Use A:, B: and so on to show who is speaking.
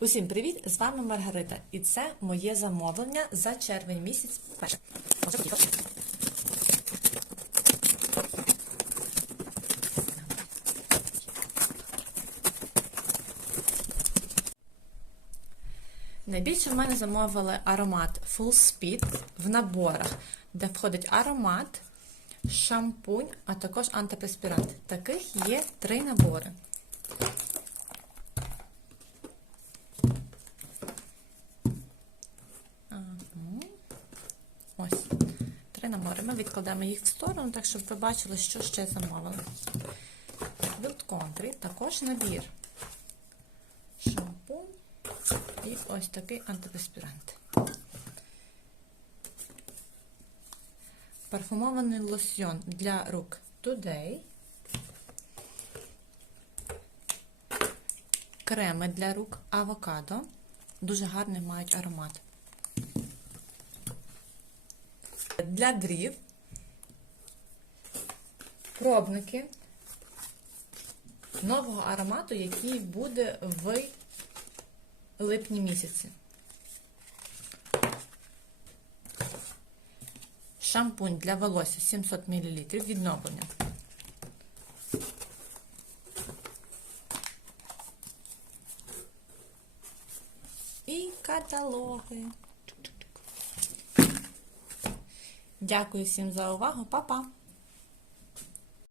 A: Усім привіт! З вами Маргарита, і це моє замовлення за червень місяць. Найбільше в мене замовили аромат Full Speed в наборах, де входить аромат, шампунь, а також антипреспірант. Таких є три набори. Ось. Три набори. Ми відкладемо їх в сторону, так щоб ви бачили, що ще замовили. Wild Country також набір. Шампунь і ось такий антидеспірант. Парфумований лосьйон для рук Today. Креми для рук авокадо. Дуже гарний мають аромат. Для дрів, пробники нового аромату, який буде в липні місяці. Шампунь для волосся 700 мл відновлення. І каталоги. Дякую всім за увагу, Па-па!